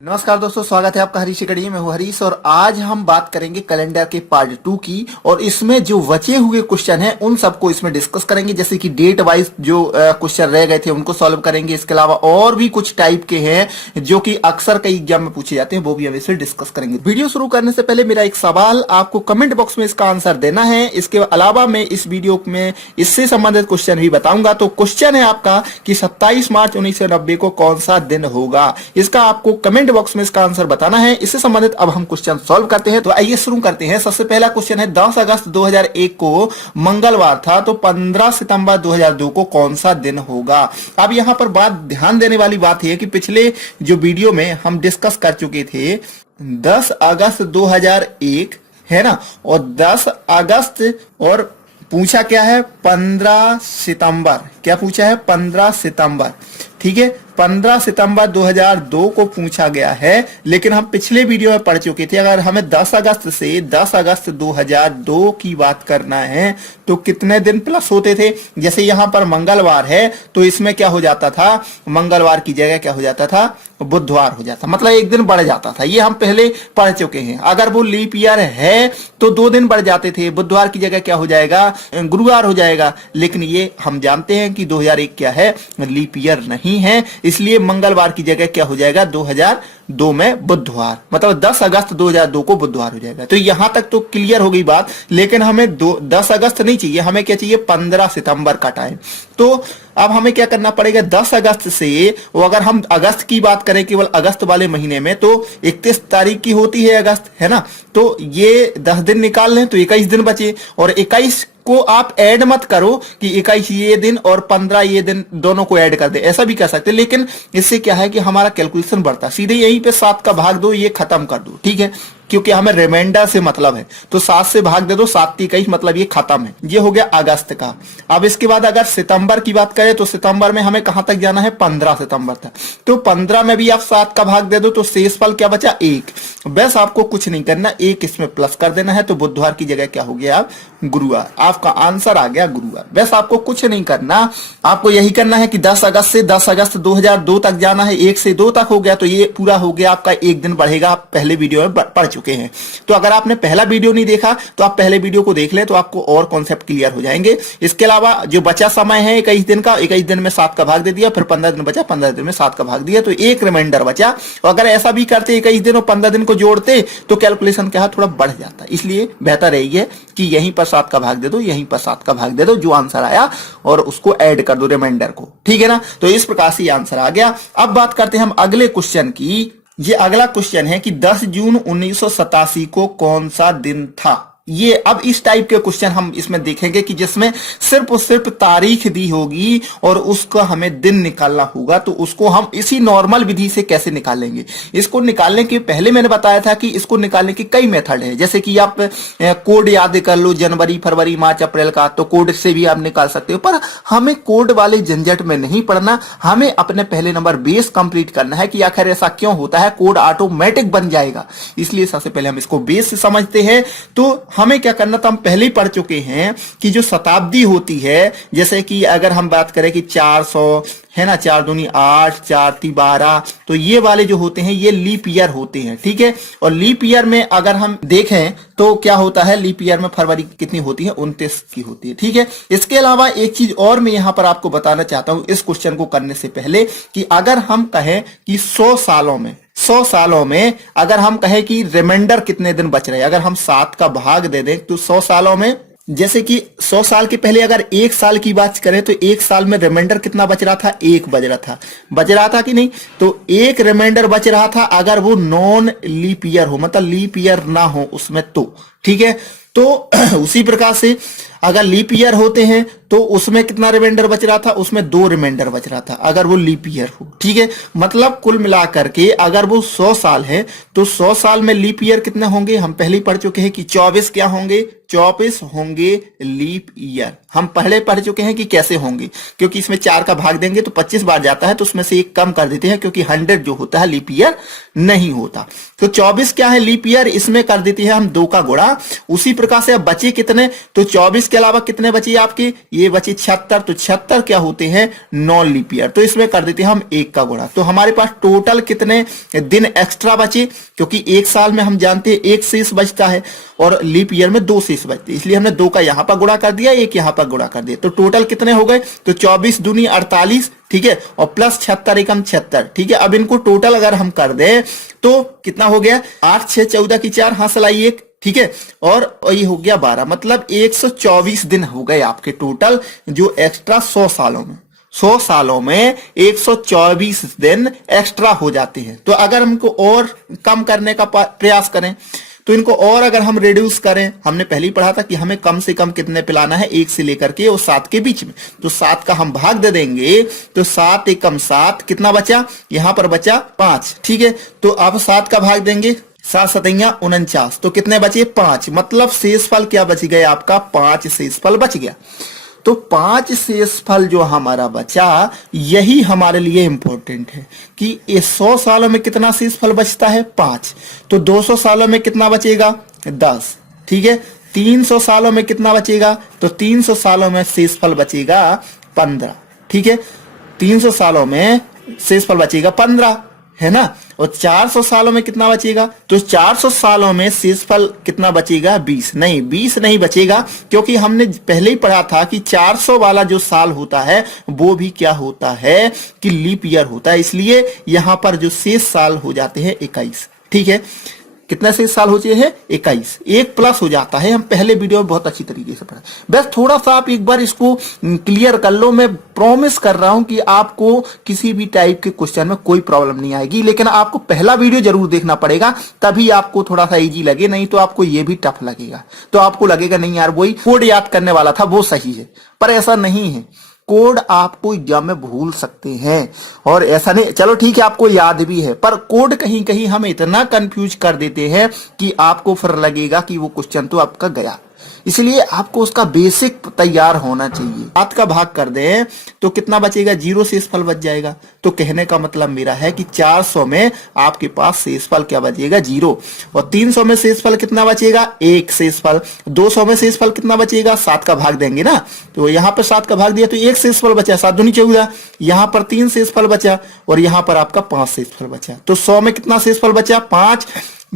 नमस्कार दोस्तों, स्वागत है आपका हरीश कड़ी। मैं हूं हरीश और आज हम बात करेंगे कैलेंडर के पार्ट 2 की। और इसमें जो बचे हुए क्वेश्चन हैं उन सबको इसमें डिस्कस करेंगे, जैसे कि डेट वाइज जो क्वेश्चन रह गए थे उनको सॉल्व करेंगे। इसके अलावा और भी कुछ टाइप के हैं जो कि अक्सर कई एग्जाम में पूछे जाते हैं, वो भी हम इसमें डिस्कस करेंगे। वीडियो शुरू करने से पहले मेरा एक सवाल, आपको कमेंट बॉक्स में इसका आंसर देना है। इसके अलावा मैं इस वीडियो में इससे संबंधित क्वेश्चन भी बताऊंगा। तो क्वेश्चन है आपका कि 27 मार्च 1990 को कौन सा दिन होगा, इसका आपको कमेंट बॉक्स में इसका आंसर बताना है। इससे संबंधित अब हम क्वेश्चन सॉल्व करते हैं। तो आइए शुरू करते हैं। सबसे पहला क्वेश्चन है 10 अगस्त 2001 को मंगलवार था, तो 15 सितंबर 2002 को कौन सा दिन होगा। अब यहां पर बात ध्यान देने वाली बात है कि पिछले जो वीडियो में हम डिस्कस कर चुके थे 10 अगस्त 2001 है ना, और 10 अगस्त और पूछा क्या है 15 सितंबर। क्या पूछा है 15 सितंबर, ठीक है। 15 सितंबर 2002 को पूछा गया है, लेकिन हम पिछले वीडियो में पढ़ चुके थे अगर हमें 10 अगस्त से 10 अगस्त 2002 की बात करना है तो कितने दिन प्लस होते थे। जैसे यहां पर मंगलवार है तो इसमें क्या हो जाता था, मंगलवार की जगह क्या हो जाता था, बुधवार हो जाता, मतलब एक दिन बढ़ जाता था। ये हम पहले पढ़ चुके हैं। अगर वो लीप ईयर है तो 2 दिन बढ़ जाते थे, बुधवार की जगह क्या हो जाएगा, गुरुवार हो जाएगा। लेकिन ये हम जानते हैं कि 2001 क्या है, लीप ईयर नहीं है, इसलिए मंगलवार की जगह क्या हो जाएगा 2002 में बुधवार, मतलब 10 अगस्त 2002 को बुधवार हो जाएगा। तो यहां तक तो क्लियर हो गई बात। लेकिन हमें 10 अगस्त नहीं चाहिए, हमें क्या चाहिए 15 सितंबर का टाइम। तो अब हमें क्या करना पड़ेगा 10 अगस्त से, वो अगर हम अगस्त की बात करें केवल अगस्त वाले महीने में तो 31 तारीख की होती है अगस्त, है ना। तो ये 10 दिन निकाल लें तो 21 दिन बचे, और 21 को आप ऐड मत करो कि 21 ये दिन और 15 ये दिन दोनों को ऐड कर दे, ऐसा भी कर सकते। लेकिन इससे क्या है कि हमारा कैलकुलेशन बढ़ता, सीधे यहीं पे 7 का भाग दो, ये खत्म कर दो, ठीक है, क्योंकि हमें रिमाइंडर से मतलब है। तो 7 से भाग दे दो, 7 की 21, मतलब ये खत्म है। ये हो गया अगस्त का। अब इसके बाद अगर सितंबर की बात करें तो सितंबर में हमें कहां तक जाना है 15 सितंबर तक। तो 15 में भी आप 7 का भाग दे दो तो शेष फल क्या बचा 1। बस आपको कुछ नहीं करना, 1 इसमें प्लस कर देना है। तो बुधवार की जगह क्या हो गया गुरुवार, आपका आंसर आ गया गुरुवार। बस आपको कुछ नहीं करना, आपको यही करना है कि 10 अगस्त से 10 अगस्त 2002 तक जाना है। 1 से 2 तक हो गया तो ये पूरा हो गया आपका, 1 दिन बढ़ेगा। आप पहले वीडियो में पढ़ चुके हैं। तो अगर आपने पहला वीडियो नहीं देखा तो आप पहले वीडियो को देख ले, तो आपको और कॉन्सेप्ट क्लियर हो जाएंगे। इसके अलावा जो बचा समय है 21 दिन का, 21 दिन में 7 का भाग दे दिया, फिर 15 दिन बचा, 15 दिन में 7 का भाग दिया, तो एक रिमाइंडर बचा। और अगर ऐसा भी करते 21 दिन और 15 दिन को जोड़ते तो कैलकुलेशन क्या है थोड़ा बढ़ जाता। इसलिए बेहतर यही है कि यहीं पर 7 का भाग दे दो, यहीं पर 7 का भाग दे दो, जो आंसर आया और उसको ऐड कर दो रिमाइंडर को, ठीक है ना। तो इस प्रकार से आंसर आ गया। अब बात करते हैं हम अगले क्वेश्चन की। ये अगला क्वेश्चन है कि 10 जून 1987 को कौन सा दिन था। ये अब इस टाइप के क्वेश्चन हम इसमें देखेंगे कि जिसमें सिर्फ और सिर्फ तारीख दी होगी और उसका हमें दिन निकालना होगा। तो उसको हम इसी नॉर्मल विधि से कैसे निकालेंगे। इसको निकालने के पहले मैंने बताया था कि इसको निकालने के कई मेथड है। जैसे कि आप कोड याद कर लो, जनवरी फरवरी मार्च अप्रैल का, तो कोड से भी आप निकाल सकते हो। पर हमें कोड वाले झंझट में नहीं पड़ना, हमें अपने पहले नंबर बेस कंप्लीट करना है कि आखिर ऐसा क्यों होता है, कोड ऑटोमेटिक बन जाएगा। इसलिए सबसे पहले हम इसको बेस से समझते हैं। तो हमें क्या करना था, हम पहले ही पढ़ चुके हैं कि जो शताब्दी होती है, जैसे कि अगर हम बात करें कि 400 है ना, 4 दूनी 8, 4 ती 12, तो ये वाले जो होते हैं ये लीप ईयर होते हैं, ठीक है। और लीप ईयर में अगर हम देखें तो क्या होता है, लीप ईयर में फरवरी कितनी होती है 29 की होती है, ठीक है। इसके अलावा एक चीज और मैं यहां पर आपको बताना चाहता हूं इस क्वेश्चन को करने से पहले, कि अगर हम कहें कि 100 सालों में अगर हम कहें कि रिमाइंडर कितने दिन बच रहे हैं, अगर हम 7 का भाग दे दें तो 100 सालों में, जैसे कि 100 साल के पहले अगर 1 साल की बात करें तो 1 साल में रिमाइंडर कितना बच रहा था, 1 बच रहा था कि नहीं। तो 1 रिमाइंडर बच रहा था अगर वो नॉन लीप ईयर हो, मतलब लीप ईयर ना हो उसमें, तो ठीक है। तो उसी प्रकार से अगर लीप ईयर होते हैं तो उसमें कितना रिमाइंडर बच रहा था, उसमें 2 रिमाइंडर बच रहा था अगर वो लीप ईयर हो, ठीक है। मतलब कुल मिलाकर के अगर वो 100 साल है तो 100 साल में लीप ईयर कितने होंगे, हम पहले ही पढ़ चुके हैं कि 24 क्या होंगे, 24 होंगे लीप ईयर। हम पहले पढ़ चुके हैं कि कैसे होंगे, क्योंकि इसमें 4 का भाग देंगे तो 25 बार जाता है, तो उसमें से 1 कम कर देते हैं क्योंकि 100 जो होता है लीप ईयर नहीं होता। तो 24 क्या है लीप ईयर, इसमें कर देते हैं हम 2 का गुणा। उसी प्रकार से अब बचे कितने, तो 24 इसके अलावा कितने बचे आपके, ये बचे 76, तो 76 क्या होते हैं, नॉन लीप ईयर। तो इसमें कर देते हैं हम 1 का गुणा, तो हमारे पास टोटल कितने दिन एक्स्ट्रा बचे, क्योंकि एक साल में हम जानते हैं 1 शेष बचता है और लीप ईयर में 2 शेष बचते हैं, इसलिए हमने 2 का यहां पर गुणा कर दिया, 1 यहां पर गुणा कर दिया। तो टोटल कितने हो गए, तो 24 दूनी 48, ठीक है, और प्लस 76 एकम 76, ठीक है। अब इनको टोटल अगर हम कर दें तो कितना हो गया, 8 6 14 की 4, हाँ सलाई 1, ठीक है, और ये हो गया 12, मतलब 124 दिन हो गए आपके टोटल जो एक्स्ट्रा 100 सालों में। 100 सालों में 124 दिन एक्स्ट्रा हो जाते हैं। तो अगर हमको और कम करने का प्रयास करें तो इनको और अगर हम रिड्यूस करें, हमने पहले ही पढ़ा था कि हमें कम से कम कितने पिलाना है, 1 से लेकर के और 7 के बीच में। तो 7 का हम भाग दे देंगे, तो 7 एकम 7 कितना बचा, यहां पर बचा 5, ठीक है। तो अब 7 का भाग देंगे, 7 7 49, तो कितने बचे 5, मतलब शेषफल क्या बच गया आपका, 5 शेषफल बच गया। तो 5 शेषफल जो हमारा बचा, यही हमारे लिए इंपॉर्टेंट है कि 100 सालों में कितना शेषफल बचता है, 5। तो 200 सालों में कितना बचेगा, 10, ठीक है। 300 सालों में कितना बचेगा, तो 300 सालों में शेषफल बचेगा 15, ठीक है। 300 सालों में शेषफल बचेगा 15, है ना। और 400 सालों में कितना बचेगा, तो 400 सालों में शेषफल कितना बचेगा, 20 नहीं, 20 नहीं बचेगा, क्योंकि हमने पहले ही पढ़ा था कि 400 वाला जो साल होता है वो भी क्या होता है कि लीप ईयर होता है, इसलिए यहां पर जो शेष साल हो जाते हैं 21, ठीक है। कितने शेष साल होते हैं, 21, 1 प्लस हो जाता है, हम पहले वीडियो में बहुत अच्छी तरीके से पढ़ा। बस थोड़ा सा आप एक बार इसको क्लियर कर लो, मैं प्रॉमिस कर रहा हूं कि आपको किसी भी टाइप के क्वेश्चन में कोई प्रॉब्लम नहीं आएगी, लेकिन आपको पहला वीडियो जरूर देखना पड़ेगा, तभी आपको थोड़ा सा इजी लगे, नहीं तो आपको ये भी टफ लगेगा। तो आपको लगेगा नहीं यार वही कोड याद करने वाला था वो सही है, पर ऐसा नहीं है। कोड आपको एग्जाम में भूल सकते हैं, और ऐसा नहीं, चलो ठीक है आपको याद भी है, पर कोड कहीं कहीं हमें इतना कंफ्यूज कर देते हैं कि आपको फिर लगेगा कि वो क्वेश्चन तो आपका गया। इसलिए आपको उसका बेसिक तैयार होना चाहिए। 7 का भाग कर दें तो कितना बचेगा, 0 शेषफल बच जाएगा। तो कहने का मतलब मेरा है कि 400 में आपके पास शेषफल क्या बचेगा, 0। और 300 में शेषफल कितना बचेगा, 1 शेषफल। 200 में शेषफल कितना बचेगा, 7 का भाग देंगे ना, तो यहां पर 7 का भाग दिया तो 1 शेषफल बचा, 7 दूनी 14, यहां पर 3 शेषफल बचा और यहां पर आपका 5 शेषफल बचा। तो 100 में कितना शेषफल बचा, 5,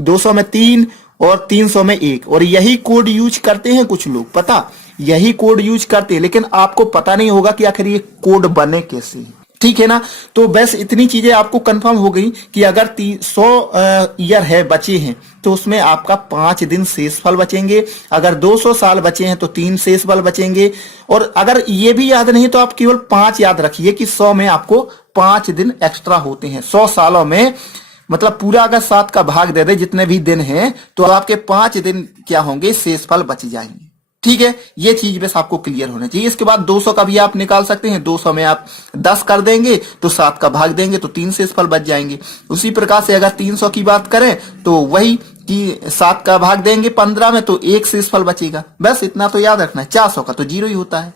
200 में 3 और 300 में 1। और यही कोड यूज करते हैं कुछ लोग, पता, यही कोड यूज करते हैं, लेकिन आपको पता नहीं होगा कि आखिर ये कोड बने कैसे, ठीक है ना। तो बस इतनी चीजें आपको कंफर्म हो गई कि अगर 100 ईयर है बचे हैं तो उसमें आपका 5 दिन शेषफल बचेंगे, अगर 200 साल बचे हैं तो 3 शेषफल बचेंगे। और अगर ये भी याद नहीं तो आप केवल 5 याद रखिए कि 100 में आपको 5 दिन एक्स्ट्रा होते हैं। 100 सालों में मतलब पूरा अगर 7 का भाग दे दे जितने भी दिन हैं तो आपके 5 दिन क्या होंगे, शेषफल बच जाएंगे, ठीक है। ये चीज बस आपको क्लियर होना चाहिए। इसके बाद 200 का भी आप निकाल सकते हैं, 200 में आप 10 कर देंगे तो 7 का भाग देंगे तो 3 शेषफल बच जाएंगे। उसी प्रकार से अगर 300 की बात करें तो वही कि 7 का भाग देंगे 15 में तो 1 शेषफल बचेगा। बस इतना तो याद रखना है, 400 का तो 0 ही होता है,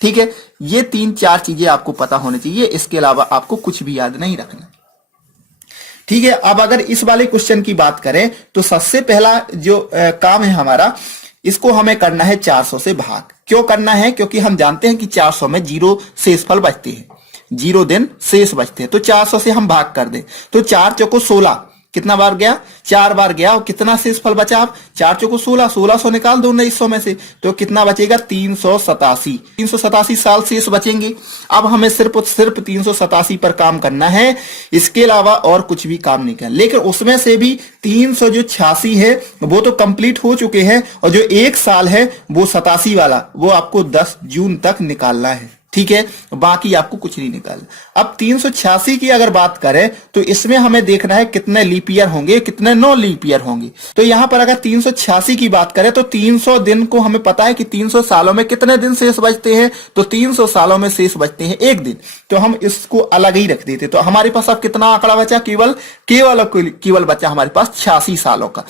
ठीक है। ये 3-4 चीजें आपको पता होनी चाहिए, इसके अलावा आपको कुछ भी याद नहीं रखना, ठीक है। अब अगर इस वाले क्वेश्चन की बात करें तो सबसे पहला जो काम है हमारा, इसको हमें करना है 400 से भाग। क्यों करना है, क्योंकि हम जानते हैं कि 400 में 0 शेषफल बचते हैं, 0 दिन शेष बचते हैं। तो 400 से हम भाग कर दें तो 4 चौको 16, कितना बार गया, 4 बार गया, और कितना शेषफल बचा, आप 4 चौको 16, 1600 निकाल दो 1900 में से, तो कितना बचेगा 387। 387 साल शेष बचेंगे। अब हमें सिर्फ 387 पर काम करना है, इसके अलावा और कुछ भी काम नहीं करना। लेकिन उसमें से भी 386 है वो तो कंप्लीट हो चुके हैं, और जो 1 साल है वो 87 वाला, वो आपको 10 जून तक निकालना है, ठीक है। बाकी आपको कुछ नहीं निकालना। अब 386 की अगर बात करें तो इसमें हमें देखना है कितने लीप ईयर होंगे, कितने नो लीप ईयर होंगे। तो यहां पर अगर 386 की बात करें तो 300 दिन को हमें पता है कि 300 सालों में कितने दिन शेष बचते हैं, तो 300 सालों में शेष बचते हैं 1 दिन। तो हम इसको अलग ही रख देते। तो हमारे पास अब कितना आंकड़ा बचा, केवल बचा हमारे पास 86 सालों का।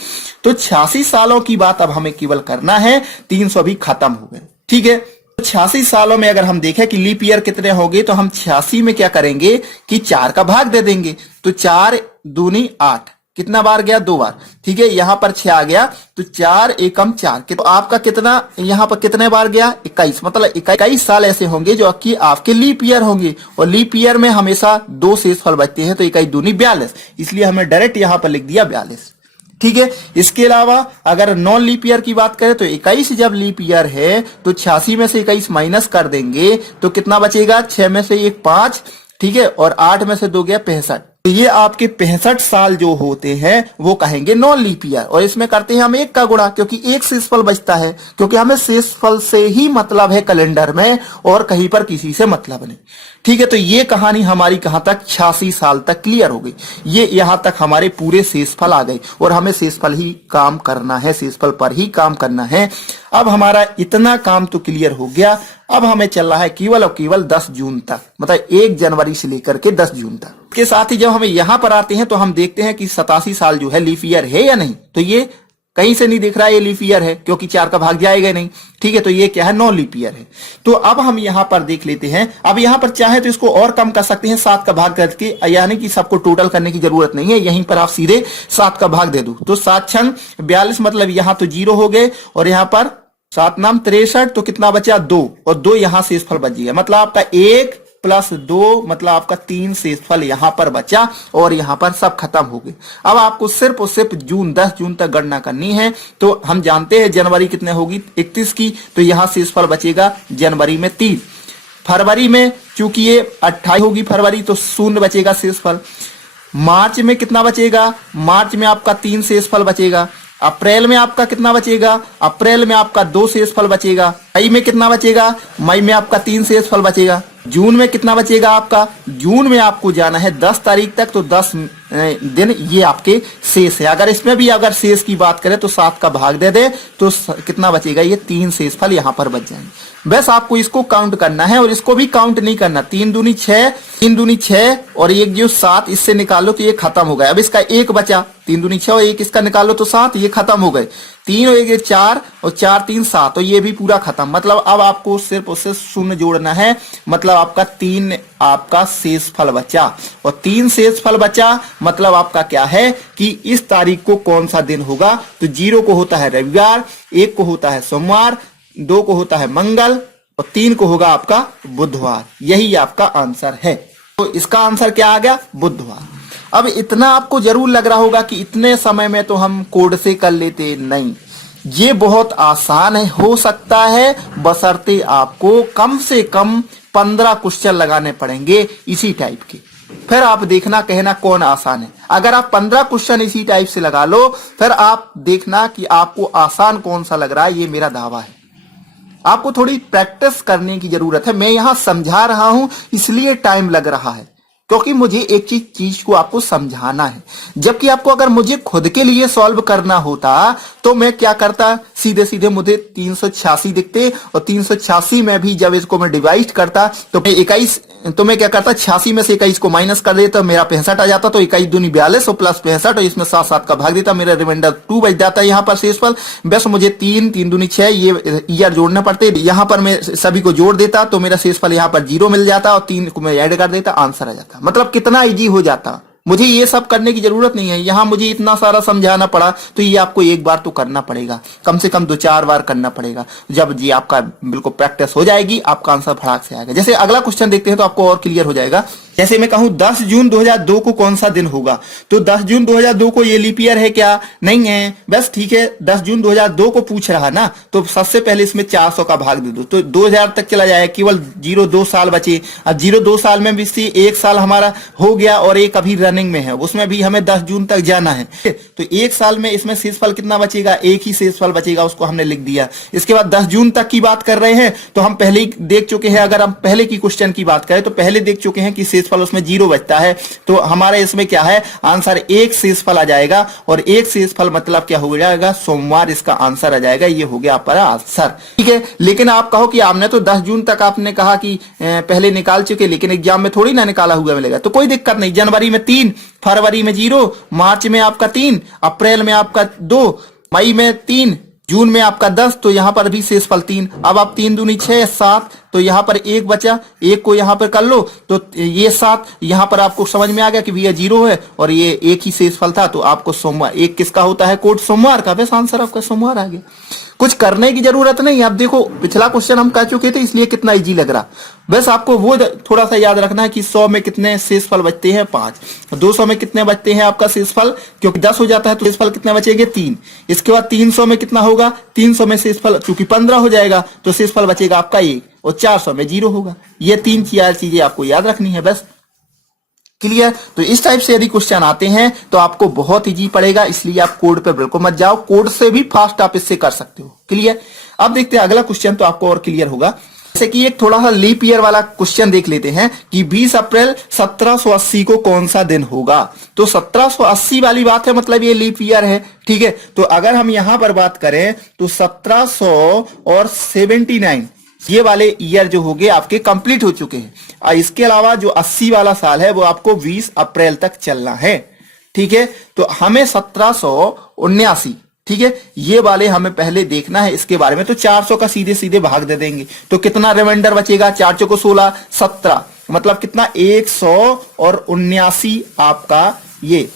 तो 86 सालों की बात अब हमें केवल करना है, 300 भी खत्म हो गए, ठीक है। 86 सालों में अगर हम देखें कि लीप ईयर कितने होंगे तो हम 86 में क्या करेंगे कि 4 का भाग दे देंगे। तो 4 दूनी 8, कितना बार गया? 2 बार। ठीक है, यहाँ पर 6 आ गया तो 4 एकम 4 तो आपका कितना यहाँ पर कितने बार गया? 21। मतलब 21 साल ऐसे होंगे जो कि आपके लीप ईयर होंगे, और लीप ईयर में हमेशा 2 शेषफल बचते हैं, तो 21 दूनी 42, इसलिए हमें डायरेक्ट यहाँ पर लिख दिया 42। ठीक है, इसके अलावा अगर नॉन लीप ईयर की बात करें तो 21 जब लीप ईयर है तो 86 में से 21 माइनस कर देंगे तो कितना बचेगा? 6 में से 1 5, ठीक है, और 8 में से 2 गया 65। तो ये आपके 65 साल जो होते हैं वो कहेंगे नॉन लीप ईयर। और इसमें करते हैं हम 1 का गुणा, क्योंकि 1 शेषफल बचता है, क्योंकि हमें शेषफल से ही मतलब है कैलेंडर में, और कहीं पर किसी से मतलब नहीं। ठीक है, तो ये कहानी हमारी कहां तक? 86 साल तक क्लियर हो गई। ये यहां तक हमारे पूरे शेषफल आ गए, और हमें शेषफल ही काम करना है, शेषफल पर ही काम करना है। अब हमारा इतना काम तो क्लियर हो गया। अब हमें चल रहा है केवल और केवल 10 जून तक, मतलब 1 जनवरी से लेकर के 10 जून तक। के साथ ही जब हमें यहां पर आते हैं तो हम देखते हैं कि 87 साल जो है लीप ईयर है या नहीं। तो ये कहीं से नहीं दिख रहा है ये लीप ईयर है, क्योंकि 4 का भाग जाएगा नहीं। ठीक है, तो ये क्या है? नॉन लीप ईयर है। तो अब हम यहां पर देख लेते हैं। अब यहां पर चाहे तो इसको और कम कर सकते हैं, 7 का भाग करके, यानी कि सबको टोटल करने की जरूरत नहीं है, यहीं पर आप सीधे 7 का भाग दे दो। तो 7 छंग 42, मतलब यहां तो 0 हो गए, और यहां पर 7 नाम 63, तो कितना बचा? 2, और 2 यहां शेषफल बच गया, मतलब आपका 1 प्लस 2, मतलब आपका 3 शेषफल यहां पर बचा, और यहां पर सब खत्म हो गए। अब आपको सिर्फ और सिर्फ जून 10 जून तक गणना करनी है। तो हम जानते हैं जनवरी कितने होगी? 31 की, तो यहां शेषफल बचेगा जनवरी में 3। फरवरी में चूंकि ये 28 होगी फरवरी, तो 0 बचेगा शेषफल। मार्च में कितना बचेगा? मार्च में आपका 3 शेषफल बचेगा। अप्रैल में आपका कितना बचेगा? अप्रैल में आपका 2 शेषफल बचेगा। मई में कितना बचेगा? मई में आपका 3 शेषफल बचेगा। जून में कितना बचेगा आपका? जून में आपको जाना है 10 तारीख तक, तो 10 दिन ये आपके शेष है। अगर इसमें भी अगर शेष की बात करें तो 7 का भाग दे दे तो कितना बचेगा? ये 3 शेषफल यहां पर बच जाएंगे। बस आपको इसको काउंट करना है, और इसको भी काउंट नहीं करना। 3 दूनी 6, 3 दूनी 6 और 1 जो 7, इससे निकालो तो ये खत्म हो गया। अब इसका 1 बचा, 3 दूनी 6 और 1 इसका निकालो तो 7, ये खत्म हो गए। 3 और 1 4 और 4 3 7, तो ये भी पूरा खत्म। मतलब अब आपको सिर्फ उससे 0 जोड़ना है, मतलब आपका 3 आपका शेषफल बचा, और 3 शेषफल बचा, मतलब आपका क्या है कि इस तारीख को कौन सा दिन होगा? तो 0 को होता है रविवार, 1 को होता है सोमवार, 2 को होता है मंगल, और 3 को होगा आपका बुधवार। यही आपका आंसर है। तो इसका आंसर क्या आ गया? बुधवार। अब इतना आपको जरूर लग रहा होगा कि इतने समय में तो हम कोड से कर लेते, नहीं, ये बहुत आसान है। हो सकता है बशर्ते आपको कम से कम 15 क्वेश्चन लगाने पड़ेंगे इसी टाइप के, फिर आप देखना कहना कौन आसान है। अगर आप 15 क्वेश्चन इसी टाइप से लगा लो, फिर आप देखना कि आपको आसान कौन सा लग रहा है। ये मेरा दावा है। आपको थोड़ी प्रैक्टिस करने की जरूरत है। मैं यहां समझा रहा हूं इसलिए टाइम लग रहा है, क्योंकि मुझे एक चीज को आपको समझाना है। जबकि आपको अगर मुझे खुद के लिए सॉल्व करना होता तो मैं क्या करता? सीधे सीधे मुझे 386 दिखते, और 386 में भी जब इसको मैं डिवाइड करता तो 21, तो मैं क्या करता? 86 में से 21 को माइनस कर देता, मेरा 65 आ जाता। तो 21 दूनी 42 और प्लस 65, और इसमें 7 7 का भाग देता, मेरा रिमाइंडर 2 बच जाता है यहाँ पर शेषफल। बस मुझे 3 3 दूनी 6 ये ईयर जोड़ने पड़ते, यहाँ पर मैं सभी को जोड़ देता तो मेरा शेषफल यहाँ पर 0 मिल जाता, और 3 को मैं ऐड कर देता, आंसर आ जाता। मतलब कितना इजी हो जाता। मुझे ये सब करने की जरूरत नहीं है। यहां मुझे इतना सारा समझाना पड़ा, तो ये आपको एक बार तो करना पड़ेगा, कम से कम 2-4 बार करना पड़ेगा। जब जी आपका बिल्कुल प्रैक्टिस हो जाएगी, आपका आंसर फटाक से आएगा। जैसे अगला क्वेश्चन देखते हैं तो आपको और क्लियर हो जाएगा। जैसे मैं कहूं 10 जून 2002 को कौन सा दिन होगा, तो 10 जून 2002 को ये लीप ईयर है क्या? नहीं है। बस ठीक है, 10 जून 2002 को पूछ रहा ना, तो सबसे पहले इसमें 400 का भाग दे दो, तो 2000 तक चला जाएगा, केवल 0-2 साल बचे। अब 0-2 साल में भी 1 साल हमारा हो गया, और एक अभी रनिंग में है, उसमें भी हमें 10 जून तक जाना है। तो 1 साल में इसमें शेषफल कितना बचेगा? 1 ही शेषफल बचेगा, उसको हमने लिख दिया। इसके बाद 10 जून तक की बात कर रहे हैं तो हम पहले ही देख चुके हैं। अगर हम पहले की क्वेश्चन की बात करें तो पहले देख चुके हैं कि शेषफल उसमें 0 बचता है। तो हमारे इसमें क्या है? आंसर 1 शेषफल आ जाएगा, और 1 शेषफल मतलब क्या हो जाएगा? सोमवार इसका आंसर आ जाएगा। ये हो गया आपका आंसर। ठीक है, लेकिन आप कहो कि आपने तो 10 जून तक आपने कहा कि पहले निकाल चुके, लेकिन एग्जाम में थोड़ी ना निकाला हुआ मिलेगा। तो कोई दिक्कत नहीं। जनवरी में 3, फरवरी में 0, मार्च में आपका 3, अप्रैल में आपका 2, मई में 3, जून में आपका 10, तो यहां पर भी शेषफल 3। अब आप 3 दूनी 6 7, तो यहाँ पर एक बचा, एक को यहाँ पर कर लो तो ये 7, यहाँ पर आपको समझ में आ गया कि भैया 0 है और ये एक ही शेषफल था, तो आपको सोमवार, एक किसका होता है कोड सोमवार का, बस आंसर आपका सोमवार आ गया। कुछ करने की जरूरत नहीं। आप देखो पिछला क्वेश्चन हम कर चुके थे, इसलिए कितना इजी लग रहा। बस आपको वो थोड़ा सा याद रखना है कि 100 में कितने शेषफल बचते हैं 5, 200 में कितने बचते हैं आपका शेषफल, क्योंकि 10 हो जाता है तो शेषफल कितने बचेंगे 3। इसके बाद 300 में कितना होगा, 300 में शेषफल चूंकि 15 हो जाएगा तो शेषफल बचेगा आपका 1, और 400 में 0 होगा। ये 3-4 चीजें आपको याद रखनी है बस। क्लियर? तो इस टाइप से यदि क्वेश्चन आते हैं तो आपको बहुत इजी पड़ेगा, इसलिए आप कोड पे बिल्कुल मत जाओ, कोड से भी फास्ट आप इससे कर सकते हो। क्लियर? अब देखते हैं अगला क्वेश्चन, तो आपको और क्लियर होगा। जैसे कि एक थोड़ा सा लीप ईयर वाला क्वेश्चन देख लेते हैं कि 20 अप्रैल 1780 को कौन सा दिन होगा। तो 1780 वाली बात है, मतलब ये लीप ईयर है। ठीक है, तो अगर हम यहां पर बात करें तो 1700 और 79 ये वाले ईयर जो हो गए आपके कंप्लीट हो चुके हैं। इसके अलावा जो 80 वाला साल है वो आपको 20 अप्रैल तक चलना है। ठीक है, तो हमें 1779, ठीक है, ये वाले हमें पहले देखना है इसके बारे में। तो 400 का सीधे सीधे भाग दे देंगे तो कितना रिमाइंडर बचेगा, 4 चौको 16, 17, मतलब कितना 179 आपका ये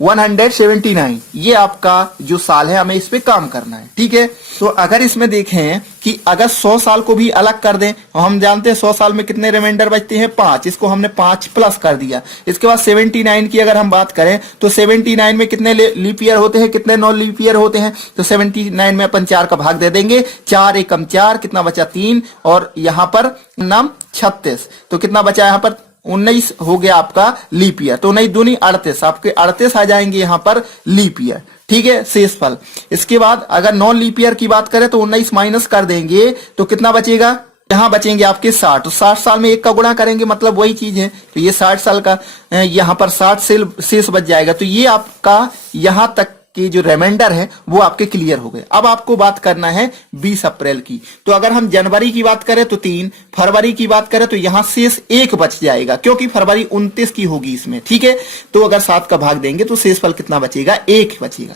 179 ये आपका जो साल है, हमें इस पे काम करना है। ठीक है, तो अगर इसमें देखें कि अगर 100 साल को भी अलग कर दें, हम जानते हैं 100 साल में कितने रिमाइंडर बचते हैं 5, इसको हमने 5 प्लस कर दिया। इसके बाद 79 की अगर हम बात करें तो 79 में कितने लीप ईयर होते हैं, कितने नॉन लीप ईयर होते हैं, तो 79 में अपन 4 का भाग दे देंगे, 4 एकम 4, कितना बचा 3, और यहां पर नाम 36, तो कितना बचा यहां पर 19 हो गया आपका लीप ईयर। तो 19 दूनी 38, आपके 38 आ जाएंगे यहां पर लीप ईयर। ठीक है, शेषफल। इसके बाद अगर नॉन लीप ईयर की बात करें तो 19 माइनस कर देंगे तो कितना बचेगा, यहां बचेंगे आपके 60। तो 60 साल में 1 का गुणा करेंगे, मतलब वही चीज है, तो ये 60 साल का यहां पर 60 शेष बच जाएगा। तो ये आपका यहां तक कि जो रिमाइंडर है वो आपके क्लियर हो गए। अब आपको बात करना है 20 अप्रैल की। तो अगर हम जनवरी की बात करें तो 3, फरवरी की बात करें तो यहां शेष 1 बच जाएगा, क्योंकि फरवरी 29 की होगी इसमें। ठीक है, तो अगर 7 का भाग देंगे तो शेषफल कितना बचेगा, 1 बचेगा।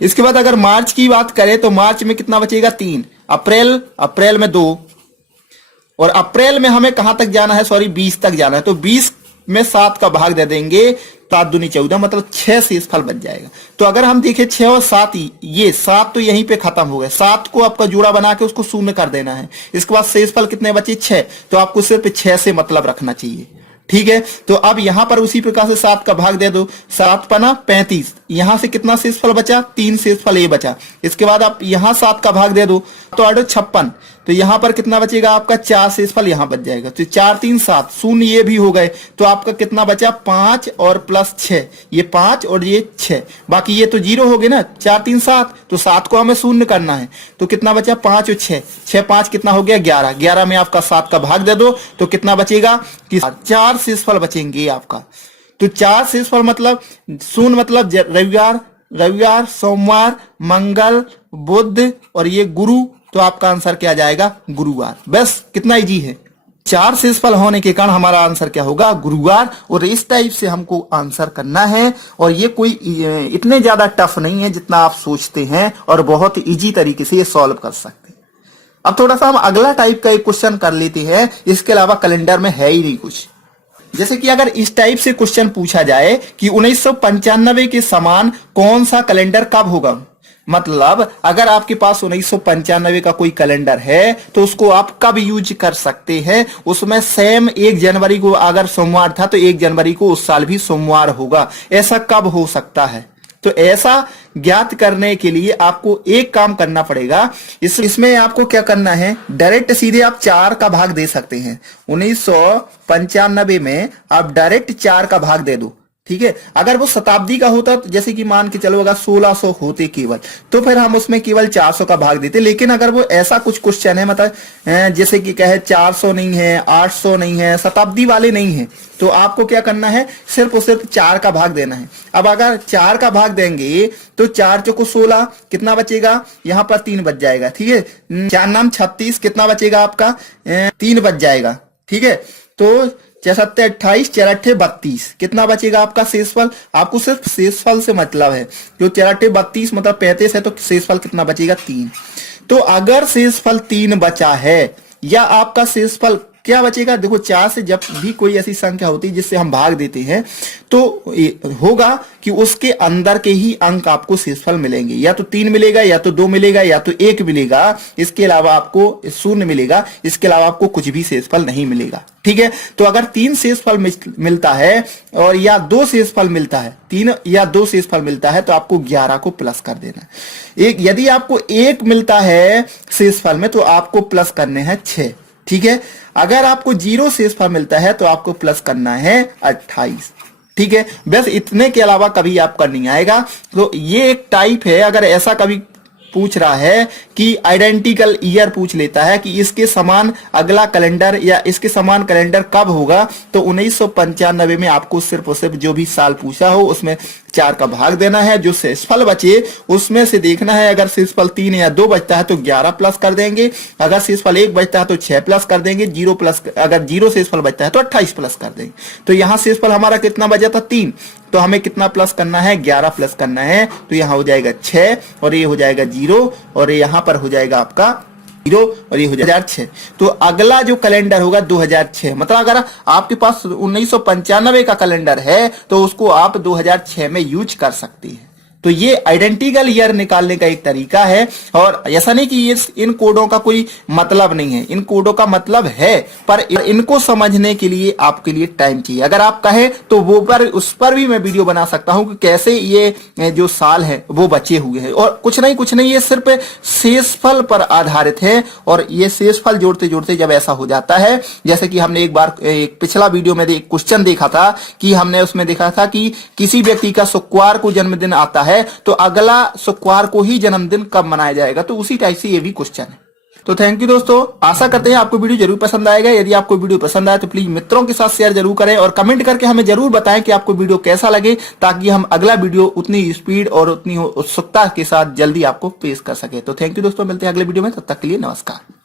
इसके बाद अगर मार्च की बात करें तो मार्च में कितना बचेगा 3, अप्रैल में 2, और अप्रैल में हमें कहां तक जाना है, सॉरी 20 तक जाना है। तो 20 में 7 का भाग दे देंगे, 7 दूनी 14, मतलब 6 शेषफल बच जाएगा। तो अगर हम देखें 6 और 7, ये 7 तो यहीं पे खत्म हो गए, 7 को आपका जोड़ा बना के उसको शून्य कर देना है। इसके बाद शेषफल कितने बचे 6, तो आपको सिर्फ 6 से मतलब रखना चाहिए। ठीक है, तो अब यहां पर उसी प्रकार से 7 का भाग दे दो, 7 पना 35, यहां से कितना शेषफल बचा, 3 शेषफल ये बचा। इसके बाद आप यहां 7 का भाग दे दो तो 8 56, तो यहां पर कितना बचेगा आपका 4 शेषफल यहां बच जाएगा। तो 4 3 7 शून्य ये भी हो गए, तो आपका कितना बचा 5 और प्लस 6, ये 5 और ये 6, बाकी ये तो 0 हो गए ना, 4 3 7, तो 7 को हमें शून्य करना है। तो कितना बचा 5 और 6, 6 5 कितना हो गया 11, 11 में आपका 7 का भाग दे दो तो कितना बचेगा कि 4 शेषफल बचेंगे आपका। तो 4 शेषफल मतलब शून्य, मतलब रविवार, सोमवार, मंगल, बुध और ये गुरु, तो आपका आंसर क्या जाएगा गुरुवार। बस कितना इजी है, 4 शेषफल होने के कारण हमारा आंसर क्या होगा गुरुवार। और इस टाइप से हमको आंसर करना है, और ये कोई इतने ज्यादा टफ नहीं है जितना आप सोचते हैं, और बहुत इजी तरीके से ये सॉल्व कर सकते हैं। अब थोड़ा सा हम अगला टाइप का एक क्वेश्चन कर लेते हैं, इसके अलावा कैलेंडर में है ही नहीं कुछ। जैसे कि अगर इस टाइप से क्वेश्चन पूछा जाए कि 1995 के समान कौन सा कैलेंडर कब होगा, मतलब अगर आपके पास 1995 का कोई कैलेंडर है तो उसको आप कब यूज कर सकते हैं। उसमें सेम 1 जनवरी को अगर सोमवार था तो 1 जनवरी को उस साल भी सोमवार होगा, ऐसा कब हो सकता है। तो ऐसा ज्ञात करने के लिए आपको एक काम करना पड़ेगा। इसमें आपको क्या करना है, डायरेक्ट सीधे आप 4 का भाग दे सकते हैं। 1995 में आप डायरेक्ट 4 का भाग दे दो। ठीक है, अगर वो शताब्दी का होता तो जैसे कि मान के चलो अगर 1600 होते केवल, तो फिर हम उसमें केवल 400 का भाग देते। लेकिन अगर वो ऐसा कुछ क्वेश्चन है, मतलब जैसे कि कहे 400 नहीं है, 800 नहीं है, शताब्दी वाले नहीं है, तो आपको क्या करना है, सिर्फ और सिर्फ 4 का भाग देना है। अब अगर 4 का भाग देंगे तो 4 चौको 16, कितना बचेगा, यहां पर 3 बच जाएगा। ठीक है, 4 नाम 36, कितना बचेगा आपका 3 बच जाएगा। ठीक है, तो 6 28, 4 32, कितना बचेगा आपका शेषफल। आपको सिर्फ शेषफल से मतलब है, जो 4 32 मतलब 35 है, तो शेषफल कितना बचेगा 3। तो अगर शेषफल 3 बचा है या आपका शेषफल क्या बचेगा। देखो 4 से जब भी कोई ऐसी संख्या होती है जिससे हम भाग देते हैं तो होगा कि उसके अंदर के ही अंक आपको शेषफल मिलेंगे, या तो 3 मिलेगा, या तो 2 मिलेगा, या तो 1 मिलेगा, इसके अलावा आपको 0 मिलेगा, इसके अलावा आपको कुछ भी शेषफल नहीं मिलेगा। ठीक है, तो अगर 3 शेषफल मिलता है और या 2 शेषफल मिलता है, 3 या 2 शेषफल मिलता है तो आपको 11 को प्लस कर देना है। एक यदि आपको 1 मिलता है शेषफल में तो आपको प्लस करने हैं 6। ठीक है, अगर आपको 0 शेषफल मिलता है तो आपको प्लस करना है 28। ठीक है, बस इतने के अलावा कभी आपका नहीं आएगा। तो ये एक टाइप है, अगर ऐसा कभी पूछ रहा है कि आइडेंटिकल ईयर पूछ लेता है कि इसके समान अगला कैलेंडर या इसके समान कैलेंडर कब होगा, तो 1995 में आपको सिर्फ और सिर्फ जो भी साल पूछा हो उसमें 4 का भाग देना है। जो शेषफल बचे उसमें से देखना है, अगर शेषफल 3 या 2 बचता है तो 11 प्लस कर देंगे, अगर शेषफल 1 बचता है तो 6 प्लस कर देंगे, 0 प्लस, अगर 0 शेषफल बचता है तो 28 प्लस कर देंगे। तो यहां शेषफल हमारा कितना बचा था 3, तो हमें कितना प्लस करना है 11 प्लस करना है, तो यहां हो जाएगा 6 और ये हो जाएगा 0 और यहां पर हो जाएगा आपका 0 और ये हो जाएगा 2006। तो अगला जो कैलेंडर होगा 2006, मतलब अगर आपके पास 1995 का कैलेंडर है तो उसको आप 2006 में यूज कर सकते हैं। तो ये आइडेंटिकल ईयर निकालने का एक तरीका है, और ऐसा नहीं कि इन कोडों का कोई मतलब नहीं है, इन कोडों का मतलब है, पर इनको समझने के लिए आपके लिए टाइम चाहिए। अगर आप कहें तो वो पर उस पर भी मैं वीडियो बना सकता हूं कि कैसे ये जो साल है वो बचे हुए हैं। और कुछ नहीं, ये सिर्फ शेषफल पर आधारित है, और ये शेषफल जोड़ते जोड़ते जब ऐसा हो जाता है, जैसे कि हमने एक बार एक पिछला वीडियो में एक क्वेश्चन देखा था कि हमने उसमें देखा था कि किसी व्यक्ति का शुक्रवार को जन्मदिन आता है तो अगला शुक्रवार को ही जन्मदिन कब मनाया जाएगा, तो उसी टाइप से ये भी क्वेश्चन है। तो थैंक यू दोस्तों, आशा करते हैं आपको वीडियो जरूर पसंद आएगा। यदि आपको वीडियो पसंद आए तो प्लीज मित्रों के साथ शेयर जरूर करें और कमेंट करके हमें जरूर बताएं कि आपको वीडियो कैसा लगे, ताकि हम अगला वीडियो उतनी स्पीड और उतनी उत्सुकता के साथ जल्दी आपको पेश कर सके। तो थैंक यू दोस्तों, मिलते हैं अगले वीडियो में, तब तक के लिए नमस्कार।